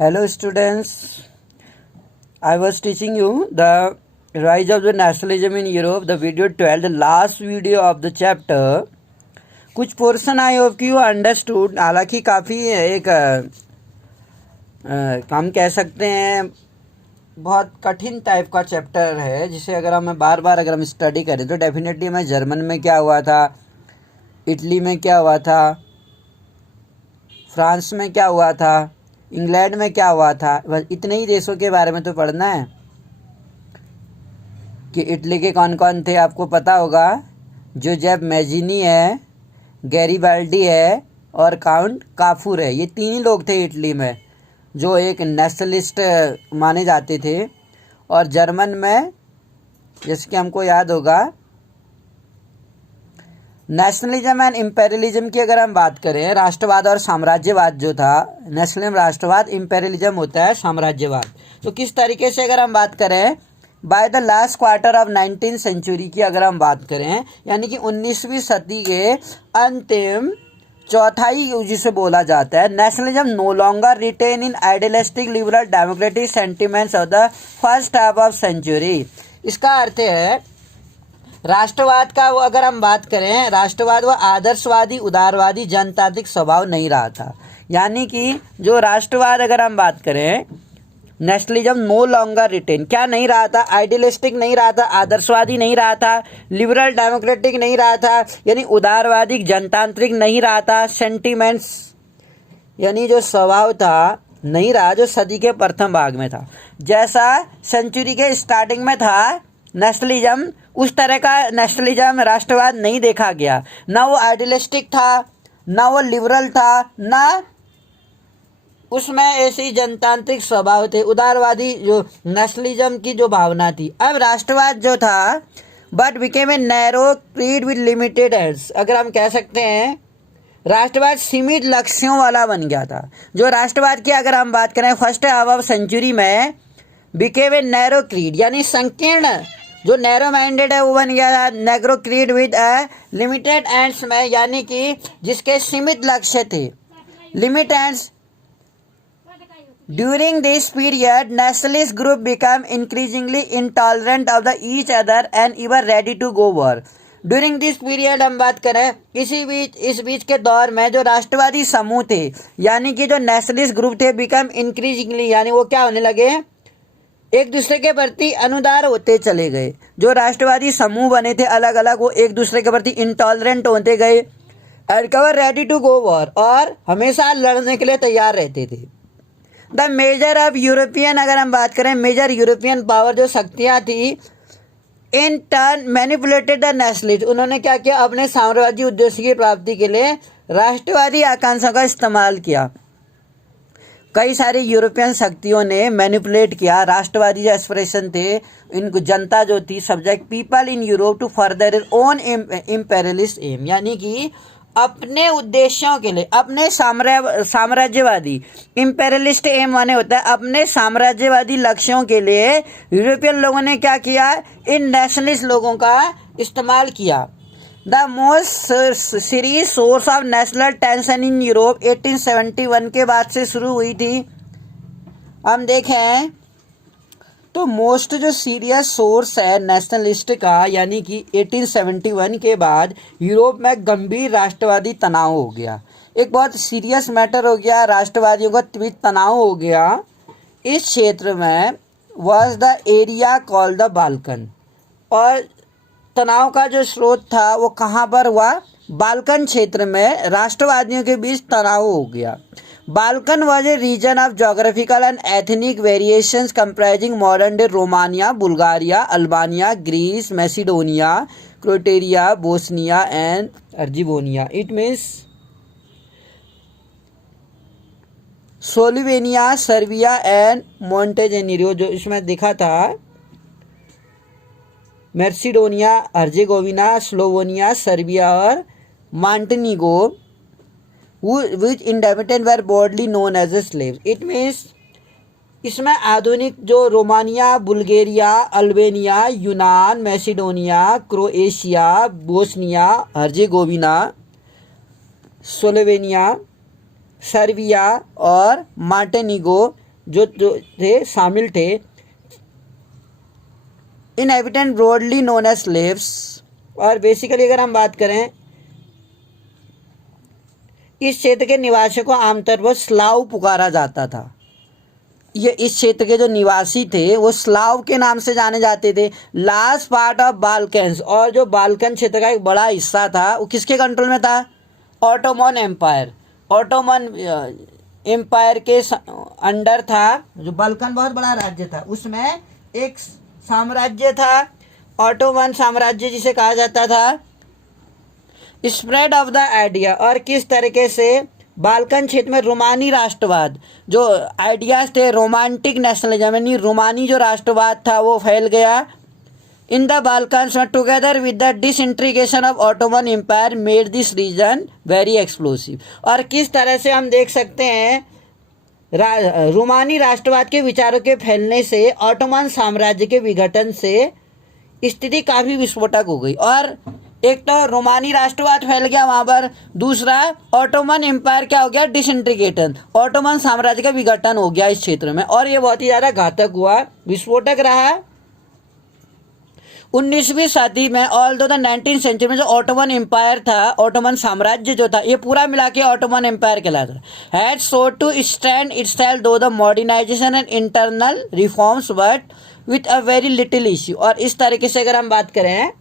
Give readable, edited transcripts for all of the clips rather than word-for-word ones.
Hello students, I was teaching you the rise of the nationalism in Europe, the video 12, the last video of the chapter. कुछ portion I hope कि you understood, हालांकि काफ़ी एक हम कह सकते हैं बहुत कठिन टाइप का चैप्टर है, जिसे अगर हम बार बार अगर हम स्टडी करें तो डेफिनेटली हमें जर्मन में क्या हुआ था, इटली में क्या हुआ था, फ्रांस में क्या हुआ था, इंग्लैंड में क्या हुआ था, बस इतने ही देशों के बारे में तो पढ़ना है कि इटली के कौन कौन थे आपको पता होगा। जोजेफ मैजिनी है, गैरीबाल्डी है और काउंट काफूर है। ये तीन ही लोग थे इटली में जो एक नेशनलिस्ट माने जाते थे। और जर्मन में जैसे कि हमको याद होगा नेशनलिज्म एंड इम्पेरियलिज्म की अगर हम बात करें, राष्ट्रवाद और साम्राज्यवाद जो था, नेशनलिज्म राष्ट्रवाद, इम्पेरियलिज्म होता है साम्राज्यवाद। तो किस तरीके से अगर हम बात करें by the last quarter of 19th century की अगर हम बात करें, यानी कि 19वीं सदी के अंतिम चौथाई जिसे बोला जाता है, nationalism no longer retain in idealistic liberal democratic sentiments of the first half of century. इसका अर्थ है राष्ट्रवाद का वो अगर हम बात करें, राष्ट्रवाद वो आदर्शवादी उदारवादी जनतांत्रिक स्वभाव नहीं रहा था। यानी कि जो राष्ट्रवाद अगर हम बात करें, नेशनलिज्म नो लॉन्गर रिटेन क्या नहीं रहा था, आइडियलिस्टिक नहीं रहा था, आदर्शवादी नहीं रहा था, लिबरल डेमोक्रेटिक नहीं रहा था, यानी उदारवादी जनतांत्रिक नहीं रहा था, सेंटिमेंट्स यानी जो स्वभाव था नहीं रहा जो सदी के प्रथम भाग में था। जैसा सेंचुरी के स्टार्टिंग में था नेशनलिज्म, उस तरह का नेशनलिज्म राष्ट्रवाद नहीं देखा गया। ना वो आइडियलिस्टिक था, ना वो लिबरल था, ना उसमें ऐसी जनतांत्रिक स्वभाव थे, उदारवादी जो नेशनलिज्म की जो भावना थी। अब राष्ट्रवाद जो था but became a narrow creed with limited aids. अगर हम कह सकते हैं राष्ट्रवाद सीमित लक्ष्यों वाला बन गया था। जो राष्ट्रवाद की अगर हम बात करें फर्स्ट हाफ ऑफ सेंचुरी में बिकेम ए नैरो क्रीड, यानी संकीर्ण जो नैरो माइंडेड है वो बन गया था नैग्रो क्रीड विद लिमिटेड एंड्स में, यानी कि जिसके सीमित लक्ष्य थे, limit ends. During this period, nationalist group became increasingly intolerant of the each other and even ready to go war. During this period हम बात करें इस बीच के दौर में जो राष्ट्रवादी समूह थे, यानी कि जो नेशनलिस्ट ग्रुप थे, become increasingly यानी वो क्या होने लगे, एक दूसरे के प्रति अनुदार होते चले गए। जो राष्ट्रवादी समूह बने थे अलग अलग, वो एक दूसरे के प्रति इंटॉलरेंट होते गए, and cover ready to go war, और हमेशा लड़ने के लिए तैयार रहते थे। द मेजर ऑफ यूरोपियन अगर हम बात करें, मेजर यूरोपियन पावर जो शक्तियाँ थी, in turn manipulated the nationalist, उन्होंने क्या किया, अपने साम्राज्य उद्देश्य की प्राप्ति के लिए राष्ट्रवादी आकांक्षाओं का इस्तेमाल किया। कई सारी यूरोपियन शक्तियों ने मैनिपुलेट किया राष्ट्रवादी जो एस्पिरेशन थे, इनको जनता जो थी, subject people in Europe to further it own imperialist aim, यानी कि अपने उद्देश्यों के लिए, अपने साम्राज्यवादी, इम्पेरियलिस्ट एम माने होता है अपने साम्राज्यवादी लक्ष्यों के लिए यूरोपियन लोगों ने क्या किया, इन नेशनलिस्ट लोगों का इस्तेमाल किया। The most serious source of national tension in Europe 1871 के बाद से शुरू हुई थी। हम देखें तो मोस्ट जो सीरियस सोर्स है नेशनलिस्ट का, यानी कि 1871 के बाद यूरोप में गंभीर राष्ट्रवादी तनाव हो गया, एक बहुत सीरियस मैटर हो गया, राष्ट्रवादियों का तीव्र तनाव हो गया। इस क्षेत्र में was the area called the Balkan, और तनाव का जो स्रोत था वो कहाँ पर हुआ, बाल्कन क्षेत्र में राष्ट्रवादियों के बीच तनाव हो गया। Balkan was a region of geographical and ethnic variations comprising modern day Romania, Bulgaria, Albania, Greece, Macedonia, Croatia, Bosnia and Herzegovina. It means Slovenia, Serbia and Montenegro, जो इसमें दिखा था मैसेडोनिया, हर्जेगोविना, स्लोवेनिया, सर्बिया और मॉन्टेनिगो, which inhabitants were broadly known as slaves. It means इसमें आधुनिक जो Romania, Bulgaria, Albania, यूनान, Macedonia, Croatia, Bosnia, Herzegovina, Slovenia, Serbia और मॉन्टेनिगो जो जो थे शामिल थे, inhabitant broadly known as Slavs. और बेसिकली अगर हम बात करें, इस क्षेत्र के निवासियों को आमतौर पर स्लाव पुकारा जाता था। ये इस क्षेत्र के जो निवासी थे वो स्लाव के नाम से जाने जाते थे। लास्ट पार्ट ऑफ बाल्कन्स, और जो बाल्कन क्षेत्र का एक बड़ा हिस्सा था वो किसके कंट्रोल में था? Ottoman Empire. ऑटोमन एम्पायर के अंडर था। जो बाल्कन बहुत बड़ा राज्य था, उसमें एक साम्राज्य था ऑटोमन साम्राज्य, जिसे कहा जाता था। स्प्रेड ऑफ द आइडिया, और किस तरीके से बाल्कन क्षेत्र में रोमानी राष्ट्रवाद, जो आइडियाज थे, रोमांटिक नेशनलिज्म यानी रोमानी जो राष्ट्रवाद था वो फैल गया इन द बाल्कन्स में, together with the disintegration of Ottoman Empire made this region very explosive. और किस तरह से हम देख सकते हैं रोमानी राष्ट्रवाद के विचारों के फैलने से ऑटोमन साम्राज्य के विघटन से स्थिति काफ़ी विस्फोटक हो गई। और एक तो रोमानी राष्ट्रवाद फैल गया वहाँ पर, दूसरा ऑटोमन एम्पायर क्या हो गया? डिसइंटीग्रेशन, ऑटोमन साम्राज्य का विघटन हो गया इस क्षेत्र में, और ये बहुत ही ज़्यादा घातक हुआ, विस्फोटक रहा। 19वीं शताब्दी में ऑल्दो द 19th सेंचुरी में जो ऑटोमन एम्पायर था, ऑटोमन साम्राज्य जो था, ये पूरा मिला के ऑटोमन एम्पायर कहलाता, had sought to stand itself though the modernisation and internal reforms but with a very little issue. और इस तरीके से अगर हम बात करें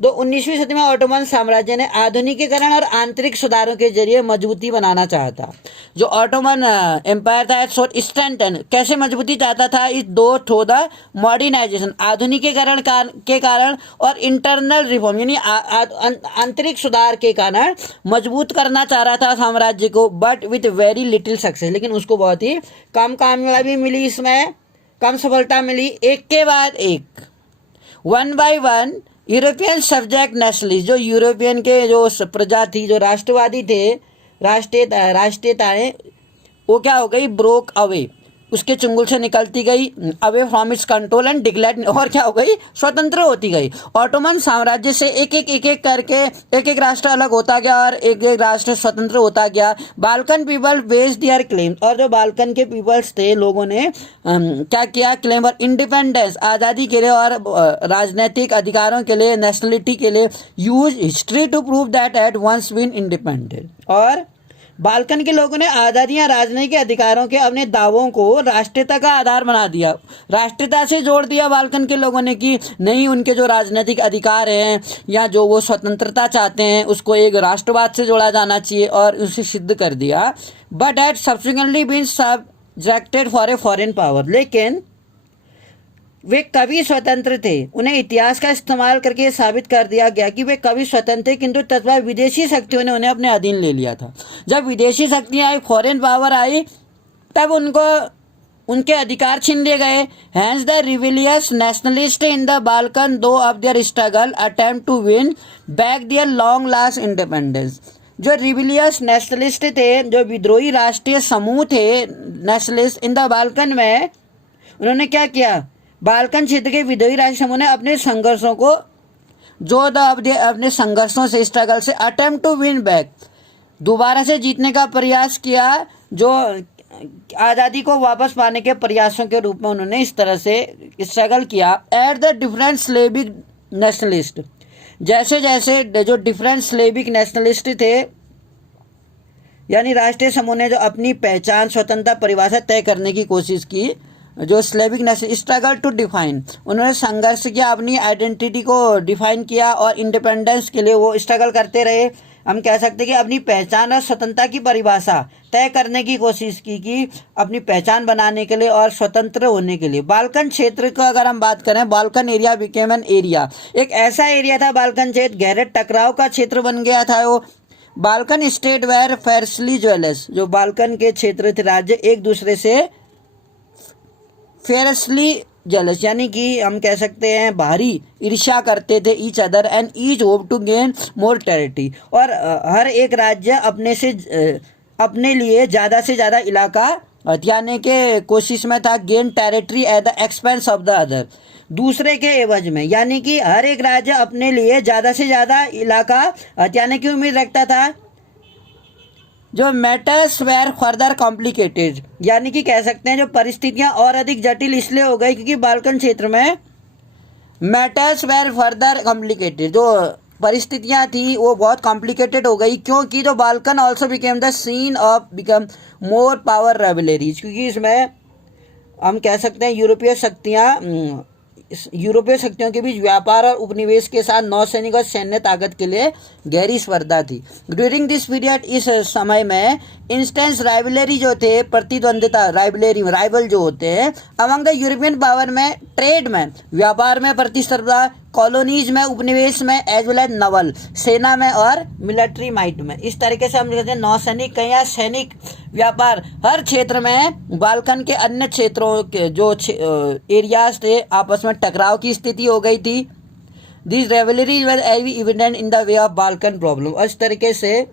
तो 19वीं सदी में ऑटोमन साम्राज्य ने आधुनिकीकरण और आंतरिक सुधारों के जरिए मजबूती बनाना चाहा था। जो ऑटोमन एम्पायर था स्ट्रेंथन, कैसे मजबूती चाहता था? इस दो ठो द मॉडर्नाइजेशन, आधुनिकीकरण के कारण, और इंटरनल रिफॉर्म यानी आंतरिक सुधार के कारण मजबूत करना चाह रहा था साम्राज्य को, but with very little success. लेकिन उसको बहुत ही कम कामयाबी मिली, इसमें कम सफलता मिली। एक के बाद एक, one by one European subject nationalist, जो यूरोपियन के जो प्रजा थी, जो राष्ट्रवादी थे, राष्ट्रीयताएं, वो क्या हो गई? ब्रोक अवे, उसके चुंगल से निकलती गई, away from its control and declare, और क्या हो गई? स्वतंत्र होती गई। ऑटोमन साम्राज्य से एक एक करके एक एक राष्ट्र अलग होता गया और एक एक राष्ट्र स्वतंत्र होता गया। Balkan people based there claim, और जो बाल्कन के पीपल्स थे, लोगों ने क्या किया? क्लेम और इंडिपेंडेंस, आज़ादी के लिए और राजनीतिक अधिकारों के लिए, नेशनलिटी के लिए, use history to prove that at once been independent. और बाल्कन के लोगों ने आज़ादी या राजनीतिक अधिकारों के अपने दावों को राष्ट्रीयता का आधार बना दिया, राष्ट्रीयता से जोड़ दिया बाल्कन के लोगों ने कि नहीं, उनके जो राजनीतिक अधिकार हैं या जो वो स्वतंत्रता चाहते हैं उसको एक राष्ट्रवाद से जोड़ा जाना चाहिए, और उसे सिद्ध कर दिया। But at subsequently been subjected for a foreign power, लेकिन वे कभी स्वतंत्र थे। उन्हें इतिहास का इस्तेमाल करके ये साबित कर दिया गया कि वे कभी स्वतंत्र थे, किंतु तत्काल विदेशी शक्तियों ने उन्हें अपने अधीन ले लिया था। जब विदेशी शक्तियाँ आई, फॉरेन पावर आई, तब उनको उनके अधिकार छीन लिए गए। Hence the rebellious nationalist in the Balkan though of their struggle attempt to win back their long last independence. जो रिविलियस नेशनलिस्ट थे, जो विद्रोही राष्ट्रीय समूह थे नेशनलिस्ट इन द बाल्कन में, उन्होंने क्या किया? बाल्कन क्षेत्र के विद्रोही राष्ट्रीय समूह ने अपने संघर्षों को अपने संघर्षों से, स्ट्रगल से, अटेम्प्ट टू विन बैक, दोबारा से जीतने का प्रयास किया। जो आज़ादी को वापस पाने के प्रयासों के रूप में उन्होंने इस तरह से स्ट्रगल किया। At the different Slavic nationalist, जैसे जैसे जो डिफरेंट स्लेविक नेशनलिस्ट थे, यानी राष्ट्रीय समूह ने जो अपनी पहचान, स्वतंत्रता, परिभाषा तय करने की कोशिश की, जो Slavic nation struggle to define, उन्होंने संघर्ष किया, अपनी आइडेंटिटी को डिफाइन किया और इंडिपेंडेंस के लिए वो स्ट्रगल करते रहे। हम कह सकते हैं कि अपनी पहचान और स्वतंत्रता की परिभाषा तय करने की कोशिश की कि अपनी पहचान बनाने के लिए और स्वतंत्र होने के लिए। बाल्कन क्षेत्र को अगर हम बात करें, Balkan area became an area, एक ऐसा एरिया था बाल्कन क्षेत्र, गहरे टकराव का क्षेत्र बन गया था वो। Balkan state were fairly jealous, जो बाल्कन के क्षेत्र थे, राज्य एक दूसरे से फेयरसली जेलस, यानी कि हम कह सकते हैं भारी ईर्ष्या करते थे each other, and each hope to gain more territory, और हर एक राज्य अपने लिए ज़्यादा से ज़्यादा इलाका हथियाने के कोशिश में था। Gain territory at the expense of the other, दूसरे के एवज में, यानी कि हर एक राज्य अपने लिए ज़्यादा से ज़्यादा इलाका हथियाने की उम्मीद रखता था। जो मैटर्स वेर फर्दर कॉम्प्लिकेटेड, यानी कि कह सकते हैं जो परिस्थितियां और अधिक जटिल इसलिए हो गई क्योंकि बाल्कन क्षेत्र में मैटर्स वेर फर्दर कॉम्प्लिकेटेड, जो परिस्थितियां थी वो बहुत कॉम्प्लिकेटेड हो गई, क्योंकि जो Balkan also became the scene of become more power rivalries, क्योंकि इसमें हम कह सकते हैं यूरोपीय शक्तियों के बीच व्यापार और उपनिवेश के साथ नौसैनिक और सैन्य ताकत के लिए गहरी स्पर्धा थी। ड्यूरिंग दिस पीरियड, इस समय में इंस्टेंस राइवलरी जो थे, प्रतिद्वंदिता, राइवल जो होते हैं अमंग द यूरोपियन पावर में, ट्रेड में, व्यापार में प्रतिस्पर्धा, कॉलोनीज में, उपनिवेश में, एज वेल एज नवल, सेना में और मिलिट्री माइट में। इस तरीके से हम कहते हैं नौसैनिक या सैनिक व्यापार, हर क्षेत्र में बाल्कन के अन्य क्षेत्रों के जो एरियाज थे आपस में टकराव की स्थिति हो गई थी। This rivalries were evident in the way of Balkan problem, और इस तरीके से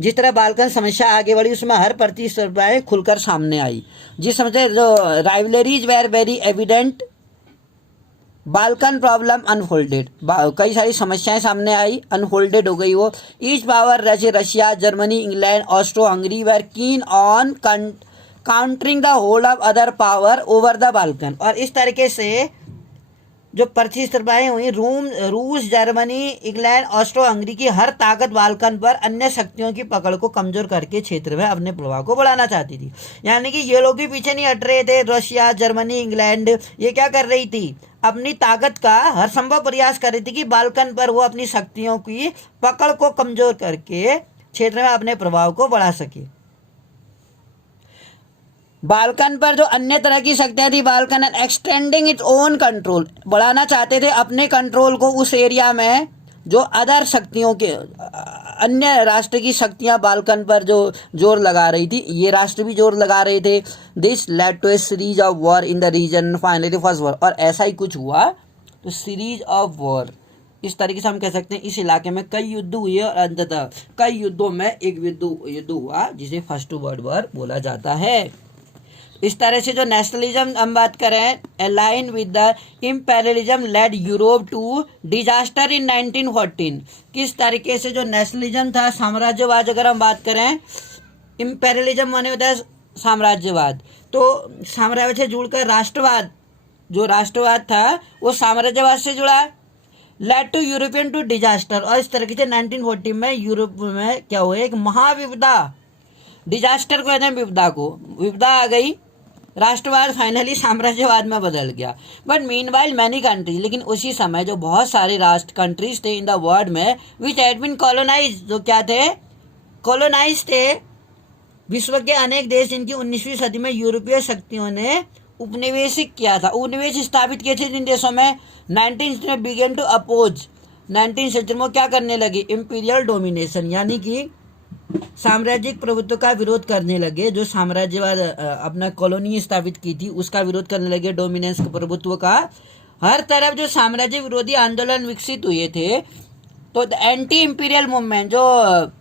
जिस तरह बाल्कन समस्या आगे बढ़ी उसमें हर प्रतिस्पर्धाएं खुलकर सामने आई। जिस समझे जो rivalries were very evident, Balkan problem unfolded, कई सारी समस्याएं सामने आई, अनफोल्डेड हो गई वो। Each power Russia, Germany, England, Austro Hungary were keen on countering the hold of other power over the Balkan, और इस तरीके से जो प्रतिस्पर्धाएं हुई, रूस, जर्मनी, इंग्लैंड, ऑस्ट्रो हंगरी की हर ताकत बाल्कन पर अन्य शक्तियों की पकड़ को कमजोर करके क्षेत्र में अपने प्रभाव को बढ़ाना चाहती थी। यानी कि ये लोग भी पीछे नहीं हट रहे थे, रशिया, जर्मनी, इंग्लैंड, ये क्या कर रही थी, अपनी ताकत का हर संभव प्रयास कर रही थी कि बाल्कन पर वो अपनी शक्तियों की पकड़ को कमजोर करके क्षेत्र में अपने प्रभाव को बढ़ा सके। बाल्कन पर जो अन्य तरह की शक्तियां थी, Balkan and extending its own control, बढ़ाना चाहते थे अपने कंट्रोल को उस एरिया में जो अदर शक्तियों के, अन्य राष्ट्र की शक्तियां बाल्कन पर जो जोर लगा रही थी, ये राष्ट्र भी जोर लगा रहे थे। This led to a series of war in the region, finally first war, और ऐसा ही कुछ हुआ तो सीरीज ऑफ वॉर, इस तरीके से हम कह सकते हैं इस इलाके में कई युद्ध हुए और अंततः कई युद्धों में एक युद्ध हुआ जिसे फर्स्ट वर्ल्ड वॉर बोला जाता है। इस तरह से जो नेशनलिज्म हम बात करें, align with the imperialism led Europe to disaster in 1914, किस तरीके से जो नेशनलिज्म था, साम्राज्यवाद, अगर हम बात करें, इम्पेरियलिज्म माने होता है साम्राज्यवाद, तो साम्राज्य से जुड़कर राष्ट्रवाद, जो राष्ट्रवाद था वो साम्राज्यवाद से जुड़ा, led to European to disaster, और इस तरीके से 1914 में यूरोप में क्या हुआ, एक महाविपदा, डिजास्टर को कहते हैं विपदा को, विपदा आ गई, राष्ट्रवाद फाइनली साम्राज्यवाद में बदल गया। बट मीनवाइल मैनी कंट्रीज, लेकिन उसी समय जो बहुत सारे राष्ट्र कंट्रीज थे इन द वर्ल्ड में विच हैड बीन कॉलोनाइज, जो क्या थे, कॉलोनाइज थे, विश्व के अनेक देश जिनकी 19वीं सदी में यूरोपीय शक्तियों ने उपनिवेशिक किया था, उपनिवेश स्थापित किए थे जिन देशों में, 19th में begin to oppose, 19th century में क्या करने लगे, इंपीरियल डोमिनेशन, यानी कि साम्राज्यिक प्रभुत्व का विरोध करने लगे, जो साम्राज्यवाद अपना कॉलोनी स्थापित की थी उसका विरोध करने लगे, डोमिनेंस प्रभुत्व का। हर तरफ जो साम्राज्य विरोधी आंदोलन विकसित हुए थे, तो एंटी इंपीरियल मूवमेंट, जो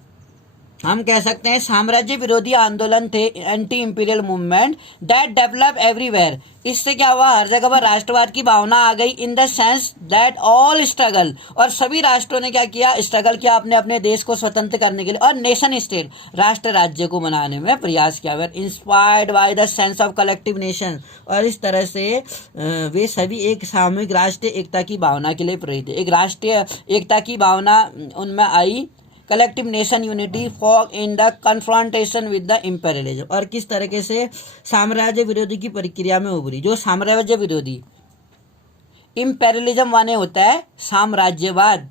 हम कह सकते हैं साम्राज्य विरोधी आंदोलन थे, anti imperial movement, that develop everywhere, इससे क्या हुआ, हर जगह पर राष्ट्रवाद की भावना आ गई, in the sense that all struggle, और सभी राष्ट्रों ने क्या किया, स्ट्रगल किया अपने अपने देश को स्वतंत्र करने के लिए, और नेशन स्टेट, राष्ट्र राज्य को बनाने में प्रयास किया, were inspired by the sense of collective nation, और इस तरह से वे सभी एक सामूहिक राष्ट्रीय एकता की भावना के लिए प्रेरित थे, एक राष्ट्रीय एकता की भावना उनमें आई, collective nation unity for in the confrontation with the imperialism, और किस तरीके से साम्राज्य विरोधी की प्रक्रिया में उभरी, जो साम्राज्य विरोधी, इम्पेरियलिज्म माने होता है साम्राज्यवाद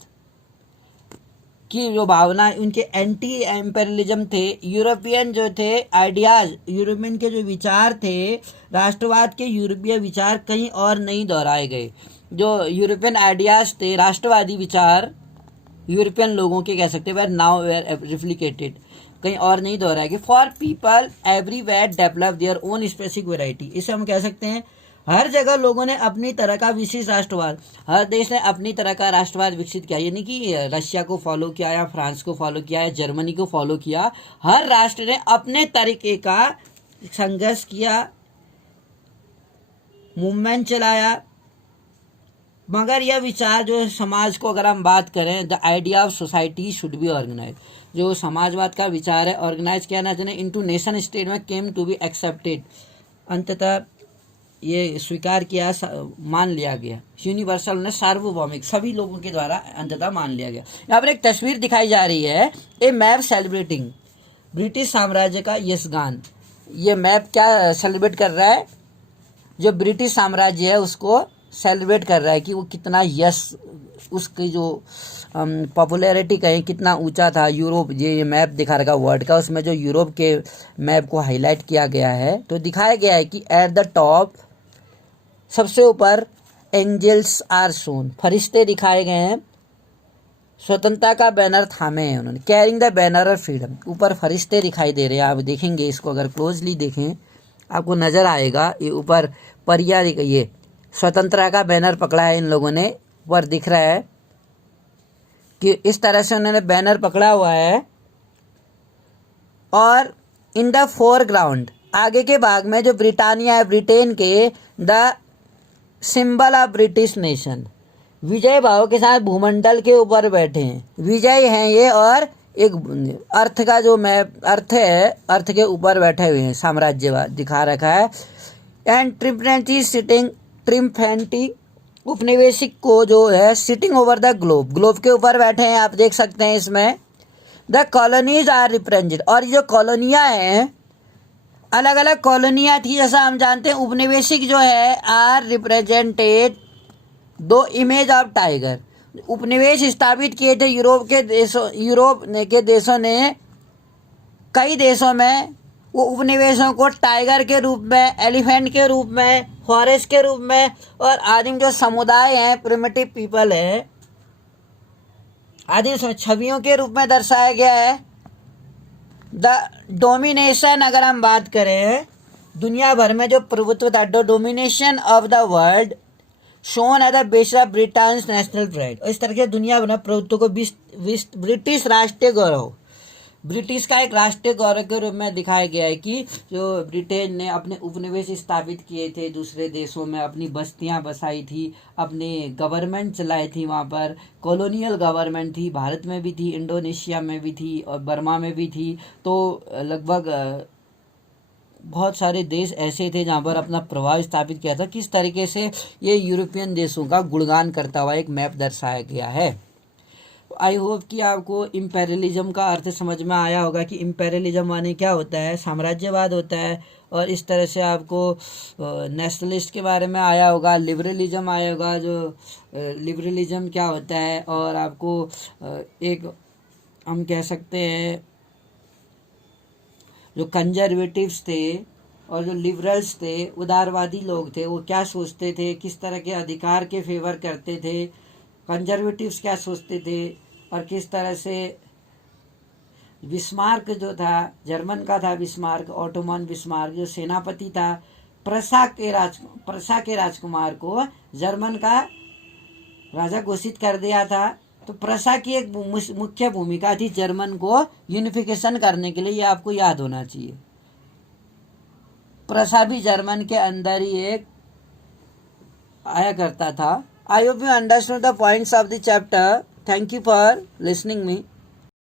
की जो भावना, उनके एंटी इम्पेरियलिज्म थे, यूरोपियन जो थे आइडियाज, यूरोपियन के जो विचार थे, राष्ट्रवाद के यूरोपीय विचार कहीं और नहीं दोहराए गए, जो यूरोपियन आइडियाज थे, राष्ट्रवादी विचार यूरोपियन लोगों के कह सकते हैं, नाउ वेयर रिफ्लिकेटेड, कहीं और नहीं दोहराया गया, for people everywhere develop their own specific variety, इसे हम कह सकते हैं हर जगह लोगों ने अपनी तरह का विशेष राष्ट्रवाद, हर देश ने अपनी तरह का राष्ट्रवाद विकसित किया, यानी कि रशिया को फॉलो किया या फ्रांस को फॉलो किया या जर्मनी को फॉलो किया, हर राष्ट्र ने अपने तरीके का संघर्ष किया, मूवमेंट चलाया, मगर यह विचार जो समाज को, अगर हम बात करें, the idea of society should be organise, जो समाजवाद का विचार है ऑर्गेनाइज किया ना जाने इनटू नेशन स्टेट में केम टू बी एक्सेप्टेड, अंततः ये स्वीकार किया, मान लिया गया। यूनिवर्सल ने सार्वभौमिक सभी लोगों के द्वारा अंततः मान लिया गया। यहाँ पर एक तस्वीर दिखाई जा रही है, ए मैप सेलिब्रेटिंग ब्रिटिश साम्राज्य का यशगान। ये मैप क्या सेलिब्रेट कर रहा है, जो ब्रिटिश साम्राज्य है उसको सेलिब्रेट कर रहा है कि वो कितना यश, उसकी जो पॉपुलैरिटी कहें कितना ऊंचा था। यूरोप, ये मैप दिखा रखा वर्ल्ड का, उसमें जो यूरोप के मैप को हाईलाइट किया गया है तो दिखाया गया है कि एट द टॉप सबसे ऊपर एंजल्स आर शोन, फरिश्ते दिखाए गए हैं, स्वतंत्रता का बैनर थामे हैं उन्होंने, carrying the banner of freedom, ऊपर फरिश्ते दिखाई दे रहे हैं। आप देखेंगे इसको, अगर क्लोजली देखें आपको नज़र आएगा, ये ऊपर परिया, ये स्वतंत्रता का बैनर पकड़ा है इन लोगों ने, ऊपर दिख रहा है कि इस तरह से उन्होंने बैनर पकड़ा हुआ है। और इन द फोरग्राउंड, आगे के भाग में जो ब्रिटानिया है, ब्रिटेन के, the symbol of British nation, विजय भाव के साथ भूमंडल के ऊपर बैठे हैं, विजय हैं ये, और एक अर्थ का जो मैप अर्थ है, अर्थ के ऊपर बैठे हुए हैं, साम्राज्यवाद दिखा रखा है। एंड ट्रिम्फेंटी सिटिंग, ट्रिम्फेंटी उपनिवेशिक को जो है sitting over the globe, globe के ऊपर बैठे हैं, आप देख सकते हैं इसमें। द कॉलोनीज आर रिप्रेजेंटेड, और जो कॉलोनियाँ हैं, अलग अलग कॉलोनियाँ थी जैसा हम जानते हैं, उपनिवेशिक जो है आर रिप्रेजेंटेड दो इमेज ऑफ टाइगर, उपनिवेश स्थापित किए थे यूरोप के देशों ने, कई देशों में वो उपनिवेशों को टाइगर के रूप में, एलिफेंट के रूप में, फॉरेस्ट के रूप में, और आदिम जो समुदाय हैं, प्रिमिटिव पीपल है, आदिम छवियों के रूप में दर्शाया गया है। द डोमिनेशन, अगर हम बात करें दुनिया भर में जो प्रभुत्व था, domination of the world shown at the base of Britain's national pride, इस तरह के दुनिया भर में प्रभुत्व को ब्रिटिश राष्ट्रीय गौरव, ब्रिटिश का एक राष्ट्रीय गौरव के रूप में दिखाया गया है कि जो ब्रिटेन ने अपने उपनिवेश स्थापित किए थे दूसरे देशों में, अपनी बस्तियां बसाई थी, अपने गवर्नमेंट चलाई थी, वहाँ पर कॉलोनियल गवर्नमेंट थी, भारत में भी थी, इंडोनेशिया में भी थी और बर्मा में भी थी। तो लगभग बहुत सारे देश ऐसे थे जहाँ पर अपना प्रभाव स्थापित किया था। किस तरीके से ये यूरोपियन देशों का गुणगान करता हुआ एक मैप दर्शाया गया है। आई होप कि आपको इम्पेरियलिज्म का अर्थ समझ में आया होगा कि इम्पेरियलिज्म माने क्या होता है, साम्राज्यवाद होता है। और इस तरह से आपको नेशनलिस्ट के बारे में आया होगा, लिबरलिज्म आया होगा, जो लिबरलिज्म क्या होता है, और आपको एक हम कह सकते हैं जो कंजर्वेटिव्स थे और जो लिबरल्स थे, उदारवादी लोग थे, वो क्या सोचते थे, किस तरह के अधिकार के फेवर करते थे, कंजर्वेटिव्स क्या सोचते थे, और किस तरह से बिस्मार्क जो था, जर्मन का था बिस्मार्क, ऑटोमन बिस्मार्क जो सेनापति था, प्रसा के राजकुमार को जर्मन का राजा घोषित कर दिया था। तो प्रसा की एक मुख्य भूमिका थी जर्मन को यूनिफिकेशन करने के लिए, ये आपको याद होना चाहिए। प्रसा भी जर्मन के अंदर ही एक आया करता था। I hope you understood the points of the chapter. Thank you for listening me.